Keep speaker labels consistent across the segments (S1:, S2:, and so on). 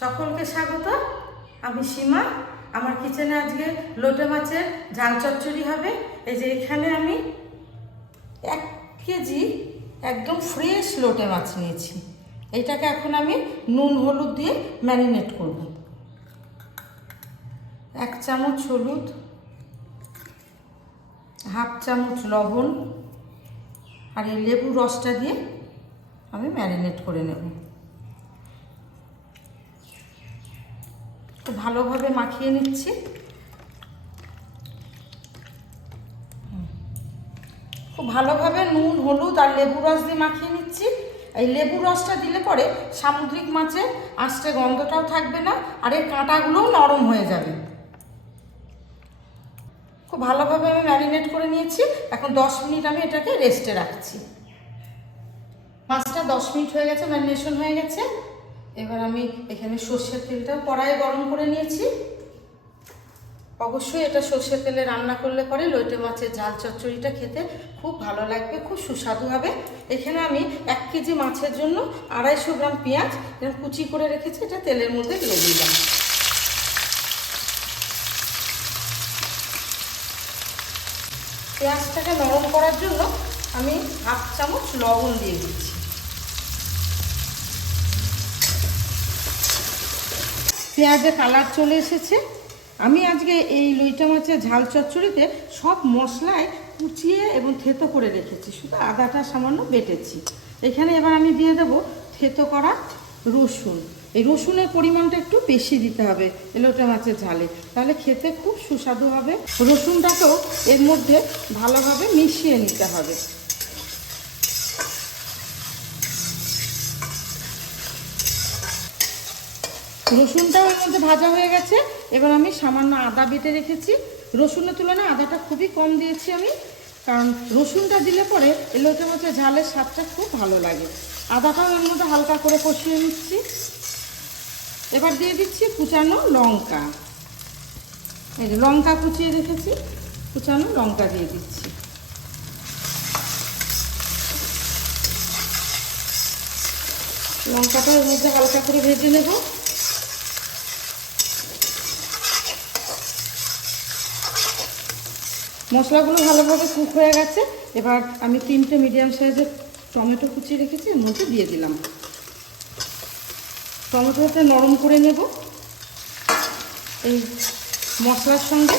S1: সকলকে স্বাগত। আমি সীমা। আমার কিচেনে আজকে লোটে মাছের ঝাল চচ্চড়ি হবে। এই যে এখানে আমি এক কেজি একদম ফ্রেশ লোটে মাছ নিয়েছি। এটাকে এখন আমি নুন, হলুদ দিয়ে ম্যারিনেট করব। এক চামচ হলুদ, হাফ চামচ লবণ আর এই লেবু রসটা দিয়ে আমি ম্যারিনেট করে নেব। তো ভালোভাবে মাখিয়ে নিচ্ছি। খুব ভালোভাবে নুন, হলুদ আর লেবু রস দিয়ে মাখিয়ে নিচ্ছি। এই লেবু রসটা দিলে পরে সামুদ্রিক মাছে আস্তে গন্ধটাও থাকবে না আর এর কাঁটাগুলোও নরম হয়ে যাবে। খুব ভালোভাবে আমি ম্যারিনেট করে নিয়েছি। এখন দশ মিনিট আমি এটাকে রেস্টে রাখছি। মাছটা দশ মিনিট হয়ে গেছে, ম্যারিনেশন হয়ে গেছে। এবার আমি এখানে সর্ষের তেলটা কড়াইয়ে গরম করে নিয়েছি। অবশ্যই এটা সর্ষের তেলে রান্না করলে পরে লইটে মাছের ঝাল চচ্চড়িটা খেতে খুব ভালো লাগবে, খুব সুস্বাদু হবে। এখানে আমি এক কেজি মাছের জন্য আড়াইশো গ্রাম পেঁয়াজ কুচি করে রেখেছি, এটা তেলের মধ্যে দিয়ে দিলাম। পেঁয়াজটাকে নরম করার জন্য আমি হাফ চামচ লবণ দিয়ে দিচ্ছি। পেঁয়াজে কালার চলে এসেছে। আমি আজকে এই লইটা মাছের ঝাল চচ্চড়িতে সব মশলায় কুচিয়ে এবং থেতো করে রেখেছি। শুধু আদাটা সামান্য বেটেছি। এখানে এবার আমি দিয়ে দেব থেতো করা রসুন। এই রসুনের পরিমাণটা একটু বেশি দিতে হবে এই লোটা মাছের ঝালে। তাহলে খেতে খুব সুস্বাদু হবে। রসুনটাকেও এর মধ্যে ভালোভাবে মিশিয়ে নিতে হবে। রসুনটাও এর মধ্যে ভাজা হয়ে গেছে। এবার আমি সামান্য আদা বেটে রেখেছি। রসুনের তুলনায় আদাটা খুবই কম দিয়েছি আমি। কারণ রসুনটা দিলে পরে লোটে মাছের ঝালের স্বাদটা খুব ভালো লাগে। আদাটাও এর মধ্যে হালকা করে কষিয়ে নিচ্ছি। এবার দিয়ে দিচ্ছি কুচানো লঙ্কা। এই যে লঙ্কা কুচিয়ে রেখেছি। কুচানো লঙ্কা দিয়ে দিচ্ছি। লঙ্কাটা এর মধ্যে হালকা করে ভেজে নেব। মশলাগুলো ভালোভাবে কুক হয়ে গেছে। এবার আমি তিনটে মিডিয়াম সাইজের টমেটো কুচিয়ে রেখেছি, এর মধ্যে দিয়ে দিলাম। টমেটোটা নরম করে নেব। এই মশলার সঙ্গে।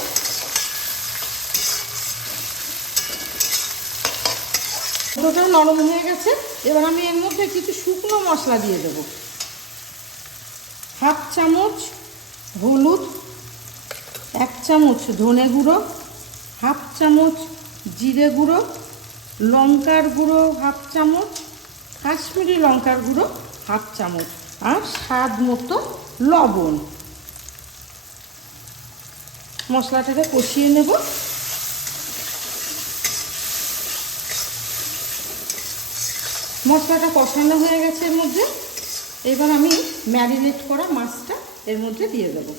S1: টমেটোটা নরম হয়ে গেছে। এবার আমি এর মধ্যে কিছু শুকনো মশলা দিয়ে দেব। হাফ চামচ হলুদ, এক চামচ ধনে গুঁড়ো হাফ চামচ জিরে গুঁড়ো, লঙ্কার গুঁড়ো হাফ চামচ, কাশ্মীরি লঙ্কার গুঁড়ো হাফ চামচ আর স্বাদ মতো লবণ। মশলাটাকে কষিয়ে নেব। মশলাটা কষানো হয়ে গেছে এর মধ্যে। এবার আমি ম্যারিনেট করা মাছটা এর মধ্যে দিয়ে দেবো।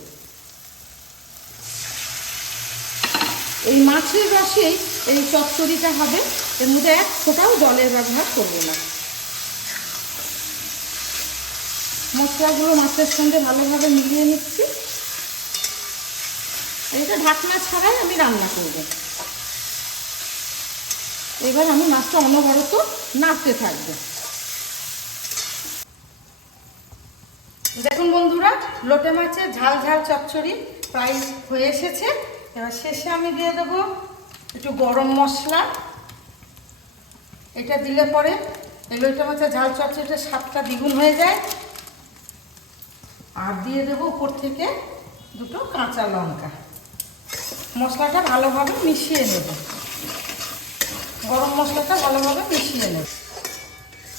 S1: এই মাছের রসেই এই চচ্চড়িটা হবে, এর মধ্যে এক ফোঁটাও জলের ব্যবহার করব না। মশলাগুলো মাছের সঙ্গে ভালোভাবে মিলিয়ে নিচ্ছি। এটা ঢাকনা ছাড়াই আমি রান্না করব। এবার আমি মাছটা অনবরত নাড়তে থাকব। দেখুন বন্ধুরা, লোটে মাছের ঝাল ঝাল চচ্চড়ি প্রায় হয়ে এসেছে। এবার শেষে আমি দিয়ে দেব একটু গরম মশলা। এটা দিলে পরে এই লইটা মাছের ঝাল চচ্চড়িটা স্বাদটা দ্বিগুণ হয়ে যায়। আর দিয়ে দেব উপর থেকে দুটো কাঁচা লঙ্কা। মশলাটা ভালোভাবে মিশিয়ে নেব। গরম মশলাটা ভালোভাবে মিশিয়ে নেব।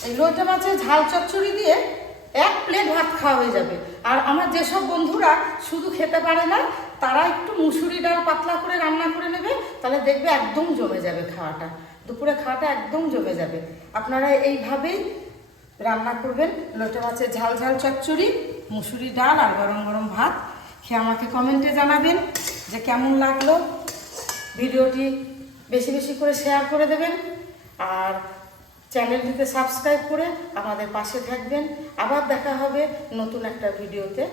S1: এই লইটা মাছের ঝাল চচ্চড়ি দিয়ে এক প্লেট ভাত খাওয়া হয়ে যাবে। আর আমার যেসব বন্ধুরা শুধু খেতে পারে না, তারা মুসুরি ডাল পাতলা করে রান্না করে নেবে, তাহলে দেখবে একদম জমে যাবে খাওয়াটা। দুপুরে খাওয়াটা একদম জমে যাবে। আপনারা এইভাবেই রান্না করবেন। লোটে মাছের ঝাল ঝাল চচ্চড়ি মুসুরি ডাল আর গরম গরম ভাত। খেয়ে আমাকে কমেন্টে জানাবেন যে কেমন লাগল। ভিডিওটি বেশি বেশি করে শেয়ার করে দেবেন। আর চ্যানেলটিতে সাবস্ক্রাইব করে আমাদের পাশে থাকবেন। আবার দেখা হবে নতুন একটা ভিডিওতে।